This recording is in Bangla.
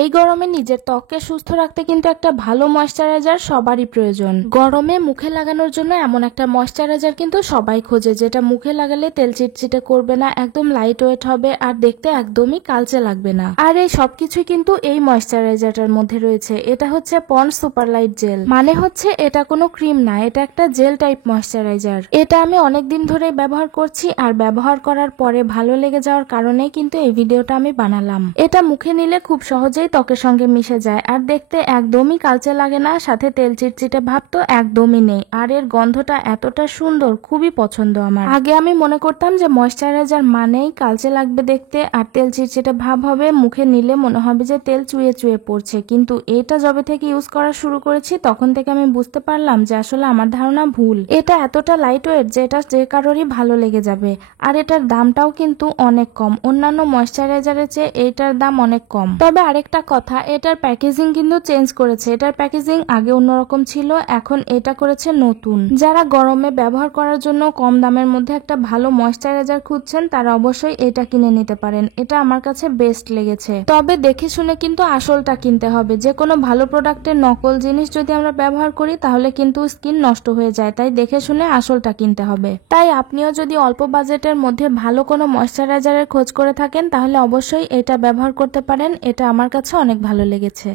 এই গরমে নিজের ত্বককে সুস্থ রাখতে কিন্তু একটা ভালো ময়শ্চারাইজার সবারই প্রয়োজন। গরমে মুখে লাগানোর জন্য এমন একটা ময়শ্চারাইজার কিন্তু সবাই খোঁজে, যেটা মুখে লাগালে তেল চিটচিটে করবে না, একদম লাইট ওয়েট হবে আর দেখতে একদমই কালচে লাগবে না। আর এই সবকিছুই কিন্তু এই ময়শ্চারাইজারটার মধ্যে রয়েছে। এটা হচ্ছে পন্ডস সুপার লাইট জেল, মানে হচ্ছে এটা কোনো ক্রিম না, এটা একটা জেল টাইপ ময়শ্চারাইজার। এটা আমি অনেকদিন ধরে ব্যবহার করছি আর ব্যবহার করার পরে ভালো লেগে যাওয়ার কারণেই কিন্তু এই ভিডিওটা আমি বানালাম। এটা মুখে নিলে খুব সহজেই ত্বকের সঙ্গে মিশে যায় আর দেখতে একদমই কালচে লাগে না, সাথে তেল চিটচিটে ভাব তো একদমই নেই। আর এর গন্ধটা এতটা সুন্দর, খুবই পছন্দ আমার। আগে আমি মনে করতাম যে ময়শ্চারাইজার মানেই কালচে লাগবে দেখতে আর তেল চিটচিটে ভাব হবে, মুখে নিলে মনে হবে যে তেল চুয়ে চুয়ে পড়ছে। কিন্তু এটা যবে থেকে ইউজ করা শুরু করেছি তখন থেকে আমি বুঝতে পারলাম যে আসলে আমার ধারণা ভুল। এটা এতটা লাইট ওয়েট যে এটা যে কারোরই ভালো লেগে যাবে। আর এটার দামটাও কিন্তু অনেক কম, অন্যান্য ময়শ্চারাইজারের চেয়ে এটার দাম অনেক কম। তবে আরেকটা কথা, এটার প্যাকেজিং কিন্তু চেঞ্জ করেছে। এটার প্যাকেজিং আগে অন্যরকম ছিল, এখন এটা করেছে নতুন। যারা গরমে ব্যবহার করার জন্য কম দামের মধ্যে একটা ভালো ময়শ্চারাইজার খুঁজছেন তারা অবশ্যই এটা কিনে নিতে পারেন। এটা আমার কাছে বেস্ট লেগেছে। তবে দেখে শুনে কিন্তু আসলটা কিনতে হবে। যে কোনো ভালো প্রোডাক্টের নকল জিনিস যদি আমরা ব্যবহার করি তাহলে কিন্তু স্কিন নষ্ট হয়ে যায়, তাই দেখে শুনে আসলটা কিনতে হবে। তাই আপনিও যদি অল্প বাজেটের মধ্যে ভালো কোনো ময়শ্চারাইজারের খোঁজ করে থাকেন তাহলে অবশ্যই এটা ব্যবহার করতে পারেন। এটা আমার কাছে অনেক ভালো লেগেছে।